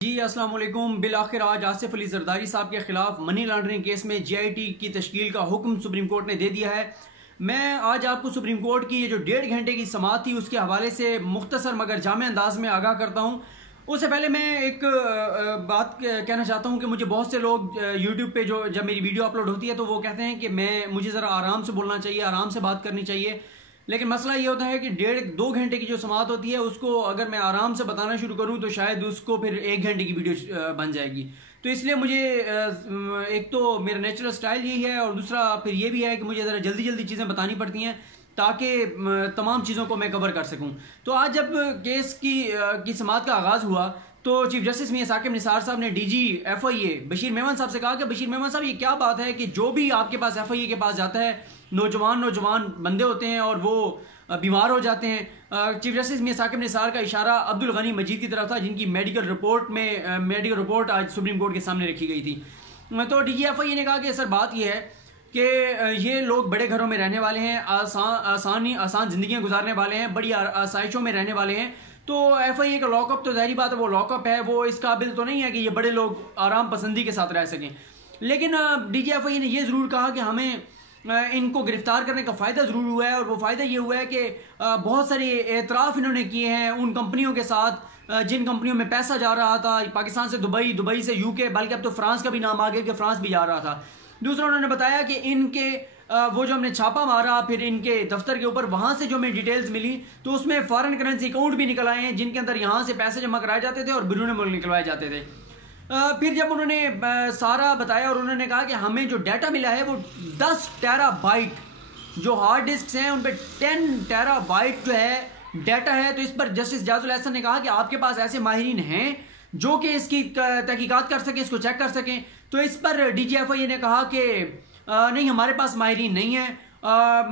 जी अस्सलाम वालेकुम। बिल आखिर आज आसिफ अली जरदारी साहब के खिलाफ मनी लॉन्ड्रिंग केस में JIT की तश्कील का हुक्म सुप्रीम कोर्ट ने दे दिया है। मैं आज आपको सुप्रीम कोर्ट की ये जो 1.5 घंटे की समाअत थी उसके हवाले से मुख्तसर मगर जामे अंदाज में आगाह करता हूँ। उससे पहले मैं एक बात कहना चाहता हूँ कि मुझे बहुत से लोग यूट्यूब पे जब मेरी वीडियो अपलोड होती है तो वो कहते हैं कि मुझे ज़रा आराम से बोलना चाहिए, आराम से बात करनी चाहिए। लेकिन मसला ये होता है कि 1.5-2 घंटे की जो समाअत होती है उसको अगर मैं आराम से बताना शुरू करूं तो शायद उसको फिर 1 घंटे की वीडियो बन जाएगी। तो इसलिए मुझे एक तो मेरा नेचुरल स्टाइल यही है और दूसरा फिर ये भी है कि मुझे ज़रा जल्दी जल्दी चीज़ें बतानी पड़ती हैं ताकि तमाम चीज़ों को मैं कवर कर सकूं। तो आज जब केस की समाअत का आगाज़ हुआ तो चीफ जस्टिस मियां साकिब निसार साहब ने DG FIA बशीर मेमन साहब से कहा कि बशीर मेमन साहब ये क्या बात है कि जो भी आपके पास FIA के पास जाता है नौजवान बंदे होते हैं और वो बीमार हो जाते हैं। चीफ जस्टिस मियां साकिब निसार का इशारा अब्दुल गनी मजीद की तरफ था जिनकी मेडिकल रिपोर्ट आज सुप्रीम कोर्ट के सामने रखी गई थी। तो DG FIA ने कहा कि सर बात यह है कि ये लोग बड़े घरों में रहने वाले हैं, आसान जिंदगियां गुजारने वाले हैं, बड़ी आसाइशों में रहने वाले हैं। तो FIA का लॉकअप तो ज़ाहिर बात है वो लॉकअप है, वो इस काबिल तो नहीं है कि ये बड़े लोग आराम पसंदी के साथ रह सकें। लेकिन DG FIA ने यह ज़रूर कहा कि हमें इनको गिरफ्तार करने का फ़ायदा ज़रूर हुआ है और वो फ़ायदा ये हुआ है कि बहुत सारे एतराफ़ इन्होंने किए हैं उन कंपनियों के साथ जिन कंपनियों में पैसा जा रहा था पाकिस्तान से दुबई से UK, बल्कि अब तो फ्रांस का भी नाम आ गया कि फ्रांस भी जा रहा था। दूसरा उन्होंने बताया कि इनके वो जो हमने छापा मारा फिर इनके दफ्तर के ऊपर वहाँ से जो हमें डिटेल्स मिली तो उसमें फॉरेन करेंसी अकाउंट भी निकल आए हैं जिनके अंदर यहाँ से पैसे जमा कराए जाते थे और बैरून मुल्क निकलवाए जाते थे। फिर जब उन्होंने सारा बताया और उन्होंने कहा कि हमें जो डाटा मिला है वो 10 टेराबाइट जो हार्ड डिस्क हैं उन पर 10 टेराबाइट जो है डाटा है। तो इस पर जस्टिस जाजुल एहसन ने कहा कि आपके पास ऐसे माहिरीन हैं जो कि इसकी तहकीकात कर सकें, इसको चेक कर सकें। तो इस पर DG FIA ने कहा कि नहीं हमारे पास माहिरीन नहीं है,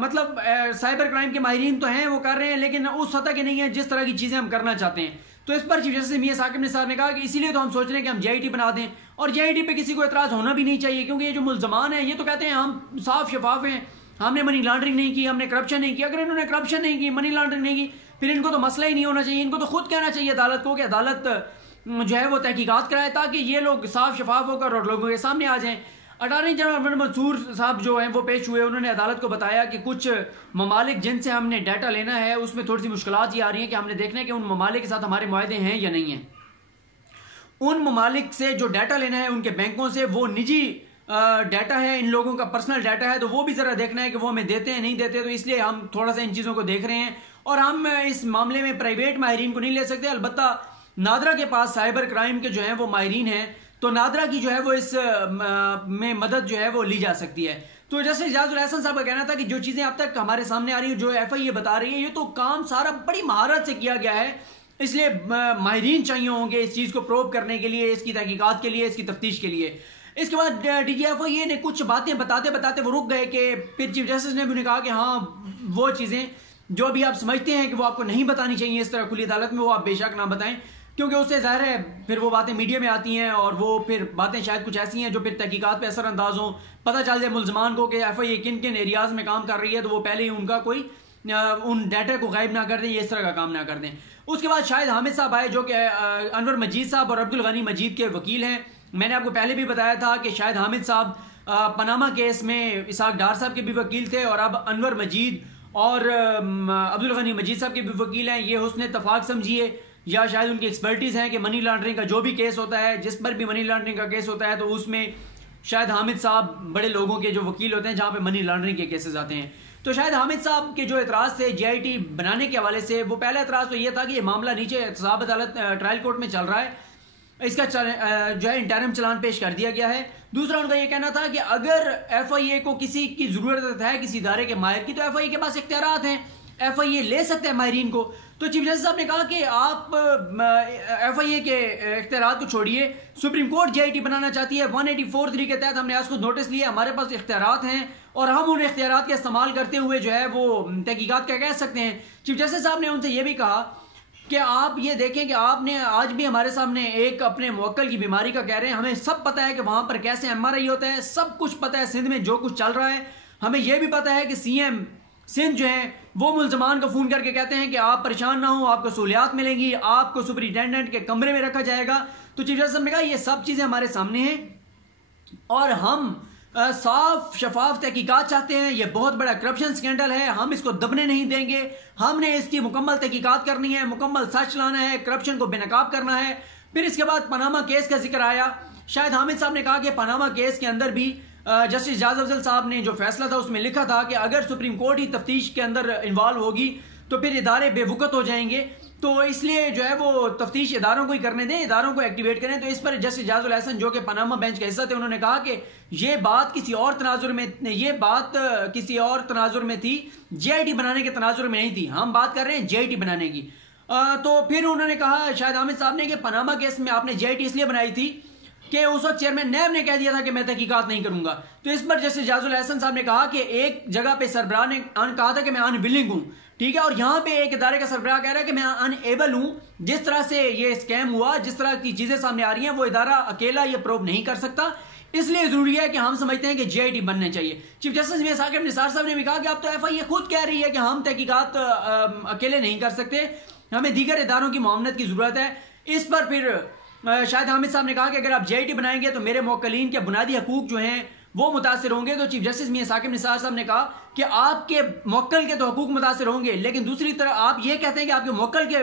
मतलब साइबर क्राइम के माहिरीन तो हैं वो कर रहे हैं लेकिन उस सतह के नहीं है जिस तरह की चीज़ें हम करना चाहते हैं। तो इस पर चीफ जस्टिस मियां साकिब निसार ने कहा कि इसीलिए तो हम सोच रहे हैं कि हम JIT बना दें और JIT पे किसी को एतराज़ होना भी नहीं चाहिए क्योंकि ये जो मुल्ज़मान है ये तो कहते हैं हम साफ शफाफ हैं, हमने मनी लॉन्ड्रिंग नहीं की, हमने करप्शन नहीं की। अगर इन्होंने करप्शन नहीं की, मनी लॉन्ड्रिंग नहीं की, फिर इनको तो मसला ही नहीं होना चाहिए। इनको तो खुद कहना चाहिए अदालत को कि अदालत जो है वो तहकीकात कराए ताकि ये लोग साफ शफाफ होकर और लोगों के सामने आ जाएं। अटॉर्नी जनरल मंसूर साहब जो हैं वो पेश हुए, उन्होंने अदालत को बताया कि कुछ ममालिक जिनसे हमने डाटा लेना है उसमें थोड़ी सी मुश्किलात ये आ रही हैं कि हमने देखना है कि उन ममालिक के साथ हमारे मुआहदे हैं या नहीं हैं। उन ममालिक से जो डाटा लेना है उनके बैंकों से वो निजी डाटा है, इन लोगों का पर्सनल डाटा है, तो वो भी ज़रा देखना है कि वो हमें देते हैं नहीं देते। तो इसलिए हम थोड़ा सा इन चीज़ों को देख रहे हैं और हम इस मामले में प्राइवेट माहिरीन को नहीं ले सकते। अलबत्ता नादरा के पास साइबर क्राइम के जो हैं वो माहिरीन हैं तो नादरा की जो है वो इस में मदद जो है वो ली जा सकती है। तो जैसे जाजुल एहसन साहब का कहना था कि जो चीज़ें अब तक हमारे सामने आ रही है जो FIA बता रही है ये तो काम सारा बड़ी महारत से किया गया है, इसलिए माहिरीन चाहिए होंगे इस चीज़ को प्रोव करने के लिए, इसकी तहकीकात के लिए, इसकी तफ्तीश के लिए। इसके बाद DG FIA ने कुछ बातें बताते बताते वो रुक गए कि फिर चीफ जस्टिस ने भी उन्हें कहा कि हाँ वो चीज़ें जो भी आप समझते हैं कि वो आपको नहीं बतानी चाहिए इस तरह खुली अदालत में वो आप बेशक ना बताएं क्योंकि उससे ज़ाहिर है फिर वो बातें मीडिया में आती हैं और वो फिर बातें शायद कुछ ऐसी हैं जो फिर तहकीकात पे असरअंदाज हों, पता चल जाए मुल्ज़मान को कि FIA किन किन एरियाज़ में काम कर रही है तो वो पहले ही उनका कोई उन डाटा को गायब ना कर दें, ये इस तरह का काम ना कर दें। उसके बाद शाहिद हामिद साहब आए जो कि अनवर मजीद साहब और अब्दुल गनी मजीद के वकील हैं। मैंने आपको पहले भी बताया था कि शाहिद हामिद साहब पनामा केस में इसाक डार साहब के भी वकील थे और अब अनवर मजीद और अब्दुल गनी मजीद साहब के भी वकील हैं। ये हुस्न इत्तफाक समझिए या शायद उनकी एक्सपर्टीज़ है कि मनी लॉन्ड्रिंग का जो भी केस होता है, जिस पर भी मनी लॉन्ड्रिंग का केस होता है तो उसमें शायद हामिद साहब बड़े लोगों के जो वकील होते हैं जहाँ पे मनी लॉन्ड्रिंग के केसेस आते हैं। तो शायद हामिद साहब के जो एतराज़ थे JIT बनाने के हवाले से, वो पहला एतराज़ तो ये था कि ये मामला नीचे एहतसाब अदालत ट्रायल कोर्ट में चल रहा है, इसका जो है इंटरिम चलान पेश कर दिया गया है। दूसरा उनका ये कहना था कि अगर FIA को किसी की ज़रूरत है किसी इदारे के माहिर की तो FIA के पास इख्तियारात हैं, FIA ले सकते हैं माहिरीन को। तो चीफ जस्टिस साहब ने कहा कि आप FIA के इख्तियारात को छोड़िए, सुप्रीम कोर्ट JIT बनाना चाहती है, 184(3) के तहत हमने आज को नोटिस लिया, हमारे पास इख्तियारात हैं और हम उन इख्तियारात का इस्तेमाल करते हुए जो है वो तहकीकात क्या कह सकते हैं। चीफ जस्टिस साहब ने उनसे ये भी कहा कि आप ये देखें कि आपने आज भी हमारे सामने एक अपने मुवक्किल की बीमारी का कह रहे हैं, हमें सब पता है कि वहाँ पर कैसे MRI होता है, सब कुछ पता है सिंध में जो कुछ चल रहा है, हमें यह भी पता है कि CM सिंध जो है वो मुल्ज़मान को फ़ोन करके कहते हैं कि आप परेशान ना हो, आपको सहूलियात मिलेंगी, आपको सुपरिटेंडेंट के कमरे में रखा जाएगा। तो चीफ जस्टिस साहब ने कहा ये सब चीज़ें हमारे सामने हैं और हम साफ शफाफ तहकीकात चाहते हैं। ये बहुत बड़ा करप्शन स्कैंडल है, हम इसको दबने नहीं देंगे। हमने इसकी मुकम्मल तहकीकात करनी है, मुकम्मल सच लाना है, करप्शन को बेनकाब करना है। फिर इसके बाद पनामा केस का जिक्र आया। शाहिद हामिद साहब ने कहा कि पनामा केस के अंदर भी जस्टिस एजाज अफजल साहब ने जो फैसला था उसमें लिखा था कि अगर सुप्रीम कोर्ट ही तफ्तीश के अंदर इन्वॉल्व होगी तो फिर इदारे बेवकूफ़ हो जाएंगे, तो इसलिए जो है वो तफ्तीश इदारों को ही करने दें, इदारों को एक्टिवेट करें। तो इस पर जस्टिस एजाजुल हसन जो कि पनामा बेंच का हिस्सा थे, उन्होंने कहा कि ये बात किसी और तनाजुर में थी, JIT बनाने के तनाजुर में नहीं थी, हम बात कर रहे हैं JIT बनाने की। तो फिर उन्होंने कहा शाहिद हामिद साहब ने कि पनामा केस में आपने JIT इसलिए बनाई थी कि उस वक्त चेयरमैन नैब ने कह दिया था कि मैं तहकीकात नहीं करूंगा। तो इस पर जस्टिस एजाजुल हसन साहब ने कहा कि एक जगह पे सरबराह ने कहा था कि मैं अनविलिंग हूं, ठीक है, और यहां पे एक इदारे का सरबराह कह रहा है कि मैं अनएबल हूं। जिस तरह से ये स्कैम हुआ, जिस तरह की चीजें सामने आ रही हैं, वो इदारा अकेला ये प्रूव नहीं कर सकता, इसलिए जरूरी है कि हम समझते हैं कि JIT बनने चाहिए। चीफ जस्टिस मियां साकिब निसार साहब ने भी कहा कि अब तो FI खुद कह रही है कि हम तहकीकात अकेले नहीं कर सकते, हमें दीगर इदारों की मुआवनत की जरूरत है। इस पर फिर शाहिद हामिद साहब ने कहा कि अगर आप JIT बनाएंगे तो मेरे मौक्कलीन के बुनियादी हकूक जो हैं वो मुतासिर होंगे। तो चीफ जस्टिस मियां साकिब निसार साहब ने कहा कि आपके मौक्कल के तो हकूक मुतासिर होंगे, लेकिन दूसरी तरफ आप ये कहते हैं कि आपके मौक्कल के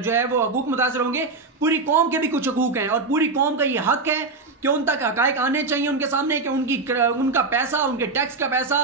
जो है वो हकूक मुतासिर होंगे, पूरी कौम के भी कुछ हकूक हैं और पूरी कौम का ये हक है कि उन तक हकायक आने चाहिए उनके सामने कि उनका पैसा, उनके टैक्स का पैसा,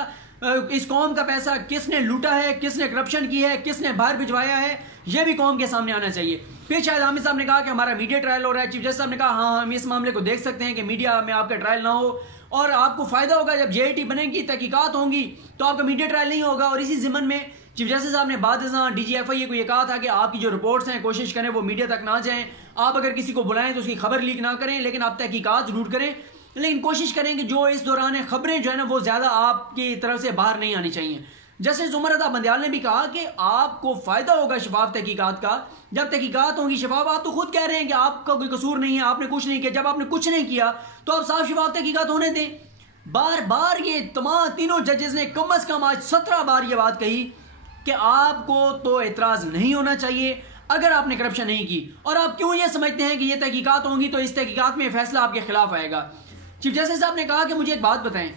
इस कौम का पैसा किसने लूटा है, किसने करप्शन की है, किसने बाहर भिजवाया है, यह भी कौम के सामने आना चाहिए। फिर शाहिद हामिद साहब ने कहा कि हमारा मीडिया ट्रायल हो रहा है। चीफ जस्टिस साहब ने कहा हाँ, हम इस मामले को देख सकते हैं कि मीडिया में आपका ट्रायल ना हो और आपको फायदा होगा जब JIT बनेगी, तहकीकात होंगी, तो आपका मीडिया ट्रायल नहीं होगा। और इसी जिम्मन में चीफ जस्टिस साहब ने बाद DGFI को यह कहा था कि आपकी जो रिपोर्ट्स हैं कोशिश करें वो मीडिया तक ना जाएं, आप अगर किसी को बुलाएं तो उसकी खबर लीक ना करें, लेकिन आप तहकीकात जरूर करें, लेकिन कोशिश करें कि जो इस दौरान खबरें जो है ना वो ज्यादा आपकी तरफ से बाहर नहीं आनी चाहिए। जस्टिस उमर अता बंदयाल ने भी कहा कि आपको फायदा होगा शफाफ तहकीकात का, जब तहकीकात होंगी शफाफ। आप तो खुद कह रहे हैं कि आपका कोई कसूर नहीं है, आपने कुछ नहीं किया। जब आपने कुछ नहीं किया तो आप साफ शफाफ तहकीकात होने दें। बार बार ये तमाम तीनों जजेस ने कम से कम आज 17 बार ये बात कही कि आपको तो एतराज नहीं होना चाहिए अगर आपने करप्शन नहीं की, और आप क्यों ये समझते हैं कि ये तहकीकात होंगी तो इस तहकीकात में फैसला आपके खिलाफ आएगा। चीफ जस्टिस साहब ने कहा कि मुझे एक बात बताएं,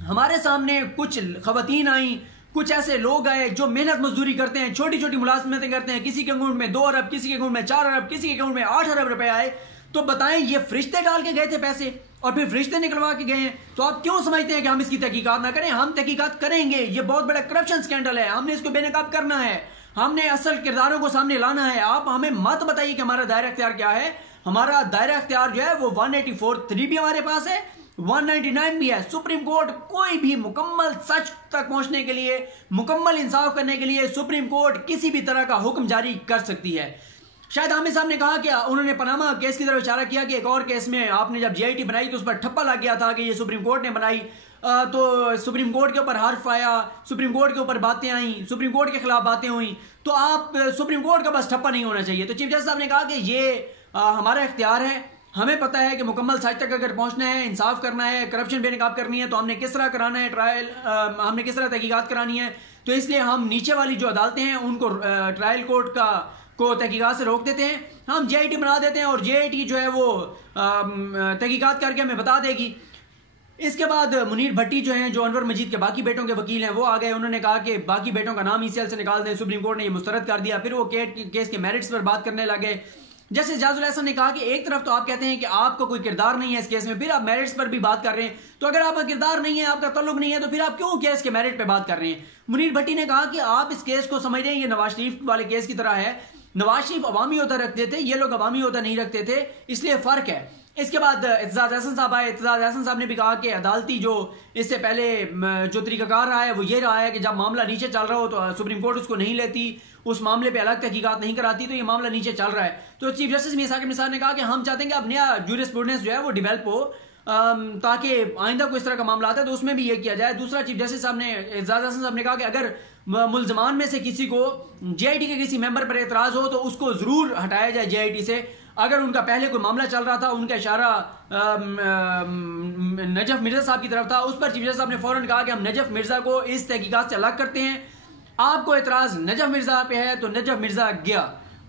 हमारे सामने कुछ खवातीन आई, कुछ ऐसे लोग आए जो मेहनत मजदूरी करते हैं, छोटी छोटी मुलाजमतें करते हैं, किसी के अकाउंट में 2 अरब, किसी के अकाउंट में 4 अरब, किसी के अकाउंट में 8 अरब रुपए आए, तो बताएं ये फरिश्ते डाल के गए थे पैसे और फिर फरिश्ते निकलवा के गए हैं, तो आप क्यों समझते हैं कि हम इसकी तहकीकात ना करें? हम तहकीकात करेंगे। ये बहुत बड़ा करप्शन स्कैंडल है, हमने इसको बेनकाब करना है, हमने असल किरदारों को सामने लाना है। आप हमें मत बताइए कि हमारा दायरा इख्तियार क्या है। हमारा दायरा इख्तियार जो है वो 184(3) भी हमारे पास है, 199 भी है। सुप्रीम कोर्ट कोई भी मुकम्मल सच तक पहुंचने के लिए, मुकम्मल इंसाफ करने के लिए सुप्रीम कोर्ट किसी भी तरह का हुक्म जारी कर सकती है। शाहिद हामिद साहब ने कहा कि उन्होंने पनामा केस की तरफ इशारा किया कि एक और केस में आपने जब JIT बनाई तो उस पर ठप्पा लग गया था कि ये सुप्रीम कोर्ट ने बनाई, तो सुप्रीम कोर्ट के ऊपर हर्फ आया, सुप्रीम कोर्ट के ऊपर बातें आई, सुप्रीम कोर्ट के खिलाफ बातें हुई, तो आप सुप्रीम कोर्ट का बस ठप्पा नहीं होना चाहिए। तो चीफ जस्टिस साहब ने कहा कि ये हमारा इख्तियार है, हमें पता है कि मुकम्मल सच तक अगर पहुंचना है, इंसाफ करना है, करप्शन बेनकाब करनी है, तो हमने किस तरह कराना है ट्रायल, हमने किस तरह तहकीकात करानी है। तो इसलिए हम नीचे वाली जो अदालतें हैं उनको ट्रायल कोर्ट को तहकीकात से रोक देते हैं, हम JIT बना देते हैं और JIT जो है वो तहकीकात करके हमें बता देगी। इसके बाद मुनीर भट्टी जो हैं, जो अनवर मजीद के बाकी बेटों के वकील हैं, वो आ गए। उन्होंने कहा कि बाकी बेटों का नाम ECL से निकाल दें, सुप्रीम कोर्ट ने ये मुस्तरद कर दिया। फिर वो केस के मेरिट्स पर बात करने लगे। जस्टिस एजाजुल हसन ने कहा कि एक तरफ तो आप कहते हैं कि आपका कोई किरदार नहीं है इस केस में, फिर आप मेरिट्स पर भी बात कर रहे हैं, तो अगर आपका किरदार नहीं है, आपका तल्लुक नहीं है, तो फिर आप क्यों केस के मेरिट पे बात कर रहे हैं? मुनीर भट्टी ने कहा कि आप इस केस को समझ रहे हैं ये नवाज शरीफ वाले केस की तरह है, नवाज शरीफ अवामी होता रखते थे, ये लोग अवामी होता नहीं रखते थे, इसलिए फर्क है। इसके बाद एतजाज हसन साहब आए। एतजाज हसन साहब ने भी कहा कि अदालती जो इससे पहले जो तरीकाकार रहा है वो ये रहा है कि जब मामला नीचे चल रहा हो तो सुप्रीम कोर्ट उसको नहीं लेती, उस मामले पे अलग तहकीकात नहीं कराती, तो ये मामला नीचे चल रहा है। तो चीफ जस्टिस मियां साकिब निसार ने कहा कि हम चाहते हैं कि अब नया जूरिस्प्रूडेंस जो है वो डेवलप हो, ताकि आइंदा कोई इस तरह का मामला आता है तो उसमें भी ये किया जाए। दूसरा, चीफ जस्टिस साहब ने, एतजाज हसन साहब ने कहा कि अगर मुल्जमान में से किसी को JIT के किसी मेंबर पर एतराज हो तो उसको जरूर हटाया जाए JIT से। अगर उनका पहले कोई मामला चल रहा था, उनका इशारा नजफ मिर्जा साहब की तरफ था, उस पर चीफ जस्टिस साहब ने फौरन कहा कि हम नजफ मिर्जा को इस तहकीकात से अलग करते हैं। आपको एतराज नजफ मिर्जा पे है तो नजफ मिर्जा गया,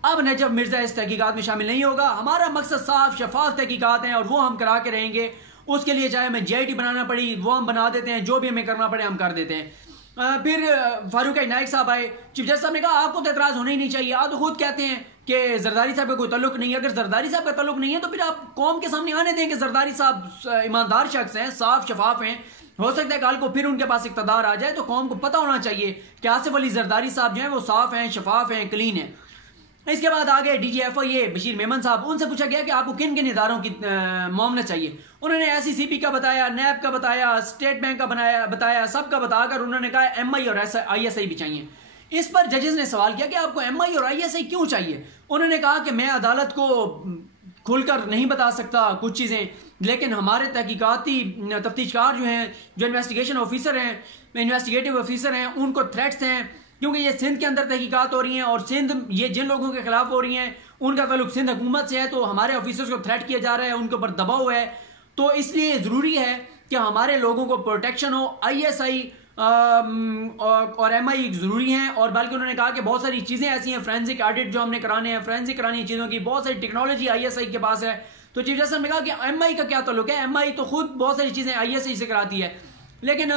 अब नजफ मिर्जा इस तहकीकात में शामिल नहीं होगा। हमारा मकसद साफ शफाफ तहकीकात हैं और वो हम करा के रहेंगे। उसके लिए चाहे हमें JIT बनाना पड़ी वो हम बना देते हैं, जो भी हमें करना पड़े हम कर देते हैं। फिर फारूक नाइक साहब आए, चीफ जस्टिस साहब ने कहा आपको तो एतराज होना ही नहीं चाहिए। आप तो खुद कहते हैं कि जरदारी साहब का कोई तल्लुक नहीं है। अगर जरदारी साहब का तल्लुक नहीं है तो फिर आप कौम के सामने आने दें कि जरदारी साहब ईमानदार शख्स हैं, साफ शफाफ हैं। हो सकता है कल को फिर उनके पास इक़्तिदार आ जाए तो कौम को पता होना चाहिए कि आसिफ अली जरदारी साहब जो हैं वो साफ हैं, शफाफ हैं, क्लीन हैं। इसके बाद आगे DGFIA बशीर मेमन साहब, उनसे पूछा गया कि आपको किन किन इदारों की मामला चाहिए। उन्होंने SECP का बताया, NAB का बताया, स्टेट बैंक का बताया, सबका बताकर उन्होंने कहा MI और ISI भी चाहिए। इस पर जजेस ने सवाल किया कि आपको MI और ISI क्यों चाहिए। उन्होंने कहा कि मैं अदालत को खुलकर नहीं बता सकता कुछ चीज़ें, लेकिन हमारे तहकीकाती तफ्तीशकार जो हैं, जो इन्वेस्टिगेशन ऑफिसर हैं, इन्वेस्टिगेटिव ऑफिसर हैं, उनको थ्रेट्स हैं क्योंकि ये सिंध के अंदर तहकीकात हो रही हैं और सिंध ये जिन लोगों के खिलाफ हो रही हैं उनका ताल्लुक सिंध हुकूमत से है। तो हमारे ऑफिसर्स को थ्रेट किया जा रहा है, उनके ऊपर दबाव है। तो इसलिए ज़रूरी है कि हमारे लोगों को प्रोटेक्शन हो। ISI और MI ज़रूरी हैं। और बल्कि उन्होंने कहा कि बहुत सारी चीज़ें ऐसी हैं, फोरेंसिक ऑडिट जो हमने कराने हैं, फोरेंसिक करानी चीज़ों की, बहुत सारी टेक्नोलॉजी ISI के पास है। तो चीफ जस्टिस ने कहा कि MI का क्या ताल्लुक है, MI तो खुद बहुत सारी चीज़ें ISI से कराती है। लेकिन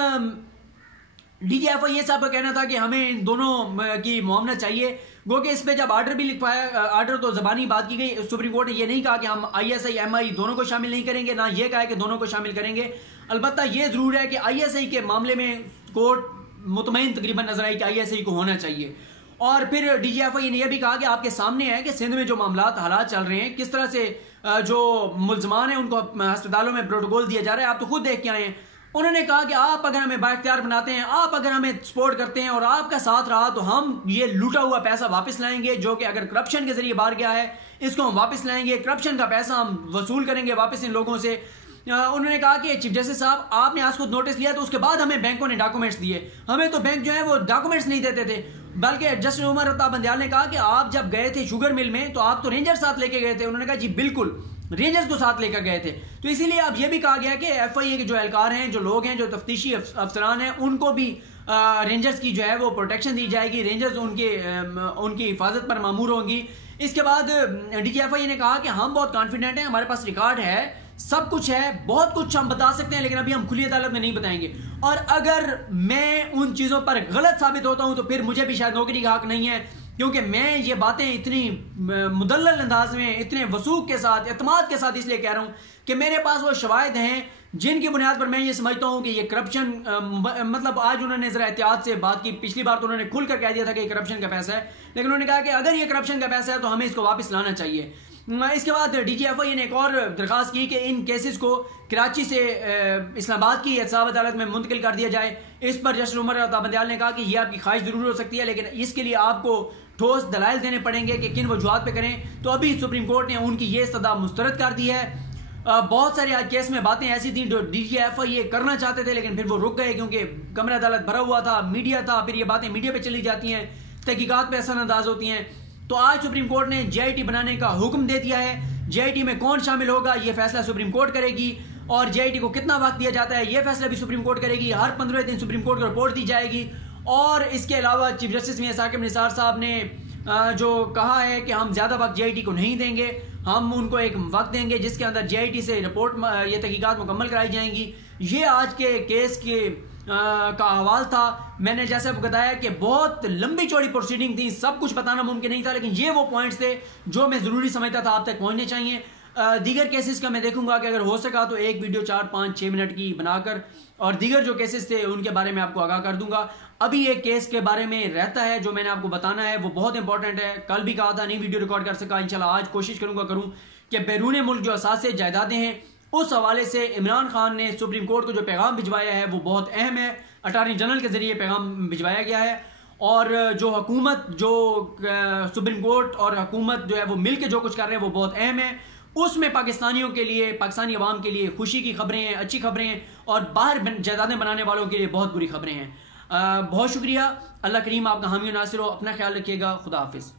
DGFIA साहब का कहना था कि हमें इन दोनों की मामला चाहिए। गो कि इस पे जब आर्डर भी लिखवाया, आर्डर तो ज़बानी बात की गई, सुप्रीम कोर्ट ने ये नहीं कहा कि हम ISI MI दोनों को शामिल नहीं करेंगे, ना ये कहा है कि दोनों को शामिल करेंगे। अलबत्ता ये ज़रूर है कि ISI के मामले में कोर्ट मुतमईन तकरीबन नजर आई कि ISI को होना चाहिए। और फिर DGFIA ने यह भी कहा कि आपके सामने है कि सिंध में जो मामलात हालात चल रहे हैं, किस तरह से जो मुल्ज़मान हैं उनको अस्पतालों में प्रोटोकॉल दिया जा रहा है, आप तो खुद देख के आए हैं। उन्होंने कहा कि आप अगर हमें बाइख्तियार बनाते हैं, आप अगर हमें सपोर्ट करते हैं और आपका साथ रहा तो हम ये लूटा हुआ पैसा वापस लाएंगे, जो कि अगर करप्शन के जरिए बाहर गया है इसको हम वापस लाएंगे, करप्शन का पैसा हम वसूल करेंगे वापस इन लोगों से। उन्होंने कहा कि चीफ जस्टिस साहब आपने आज खुद नोटिस लिया तो उसके बाद हमें बैंकों ने डॉक्यूमेंट्स दिए, हमें तो बैंक जो है वो डॉक्यूमेंट्स नहीं देते थे। बल्कि जस्टिस उमर अता बंदयाल ने कहा कि आप जब गए थे शुगर मिल में तो आप तो रेंजर साथ लेके गए थे। उन्होंने कहा जी बिल्कुल, रेंजर्स को साथ लेकर गए थे। तो इसीलिए अब यह भी कहा गया कि FIA के जो एहलकार हैं, जो लोग हैं, जो तफ्तीशी अफसरान हैं, उनको भी रेंजर्स की जो है वो प्रोटेक्शन दी जाएगी, रेंजर्स उनकी हिफाजत पर मामूर होंगी। इसके बाद DGFIA ने कहा कि हम बहुत कॉन्फिडेंट हैं, हमारे पास रिकॉर्ड है, सब कुछ है, बहुत कुछ हम बता सकते हैं, लेकिन अभी हम खुली अदालत में नहीं बताएंगे। और अगर मैं उन चीज़ों पर गलत साबित होता हूं तो फिर मुझे भी शायद नौकरी का हक नहीं है, क्योंकि मैं ये बातें इतनी मुदल्लल अंदाज में, इतने वसूख के साथ, एतमाद के साथ इसलिए कह रहा हूँ कि मेरे पास वो शवाहिद हैं जिनकी बुनियाद पर मैं ये समझता हूँ कि ये करप्शन, मतलब आज उन्होंने ज़रा एहतियात से बात की। पिछली बार तो उन्होंने खुलकर कह दिया था कि ये करप्शन का पैसा है, लेकिन उन्होंने कहा कि अगर ये करप्शन का पैसा है तो हमें इसको वापस लाना चाहिए। इसके बाद DGFIA ने एक और दरख्वास्त की कि इन केसेस को कराची से इस्लामाबाद की एहतसाब अदालत में मुंतकिल कर दिया जाए। इस पर जस्टिस उमर अता बंदयाल ने कहा कि यह आपकी ख्वाहिश जरूर हो सकती है, लेकिन इसके लिए आपको ठोस दलाइल देने पड़ेंगे कि किन वजूहात पे करें। तो अभी सुप्रीम कोर्ट ने उनकी ये सदा मुस्तरद कर दी है। बहुत सारे आज केस में बातें ऐसी थी जो DGFIA करना चाहते थे, लेकिन फिर वो रुक गए क्योंकि कमरा अदालत भरा हुआ था, मीडिया था, फिर ये बातें मीडिया पे चली जाती हैं, तहकीकात पे असरअंदाज होती हैं। तो आज सुप्रीम कोर्ट ने JIT बनाने का हुक्म दे दिया है। JIT में कौन शामिल होगा ये फैसला सुप्रीम कोर्ट करेगी, और JIT को कितना वक्त दिया जाता है ये फैसला भी सुप्रीम कोर्ट करेगी। हर 15 दिन सुप्रीम कोर्ट को रिपोर्ट दी जाएगी। और इसके अलावा चीफ जस्टिस मियां साकिब निसार साहब ने जो कहा है कि हम ज़्यादा वक्त JIT को नहीं देंगे, हम उनको एक वक्त देंगे जिसके अंदर JIT से रिपोर्ट, ये तहकीकात मुकम्मल कराई जाएंगी। ये आज के केस के का अहवाल था। मैंने जैसे बताया कि बहुत लंबी चौड़ी प्रोसीडिंग थी, सब कुछ बताना मुमकिन नहीं था, लेकिन ये वो पॉइंट्स थे जो मैं ज़रूरी समझता था आप तक पहुंचने चाहिए। दीगर केसेस का मैं देखूंगा कि अगर हो सका तो एक वीडियो 4, 5, 6 मिनट की बनाकर और दीगर जो केसेस थे उनके बारे में आपको आगाह कर दूंगा। अभी एक केस के बारे में रहता है जो मैंने आपको बताना है, वो बहुत इंपॉर्टेंट है। कल भी कहा था, नहीं वीडियो रिकॉर्ड कर सका, इंशाल्लाह आज कोशिश करूं कि बैरून मुल्क जो असासे जायदादें हैं उस हवाले से इमरान खान ने सुप्रीम कोर्ट को जो पैगाम भिजवाया है वो बहुत अहम है। अटॉर्नी जनरल के जरिए पैगाम भिजवाया गया है, और जो हुकूमत, जो सुप्रीम कोर्ट और हुकूमत जो है वो मिल के जो कुछ कर रहे हैं वो बहुत अहम है। उसमें पाकिस्तानियों के लिए, पाकिस्तानी अवाम के लिए खुशी की खबरें हैं, अच्छी खबरें हैं, और बाहर जायदादें बनाने वालों के लिए बहुत बुरी खबरें हैं। बहुत शुक्रिया। अल्लाह करीम आपका हामी नासिर हो। अपना ख्याल रखिएगा। खुदा हाफिज़।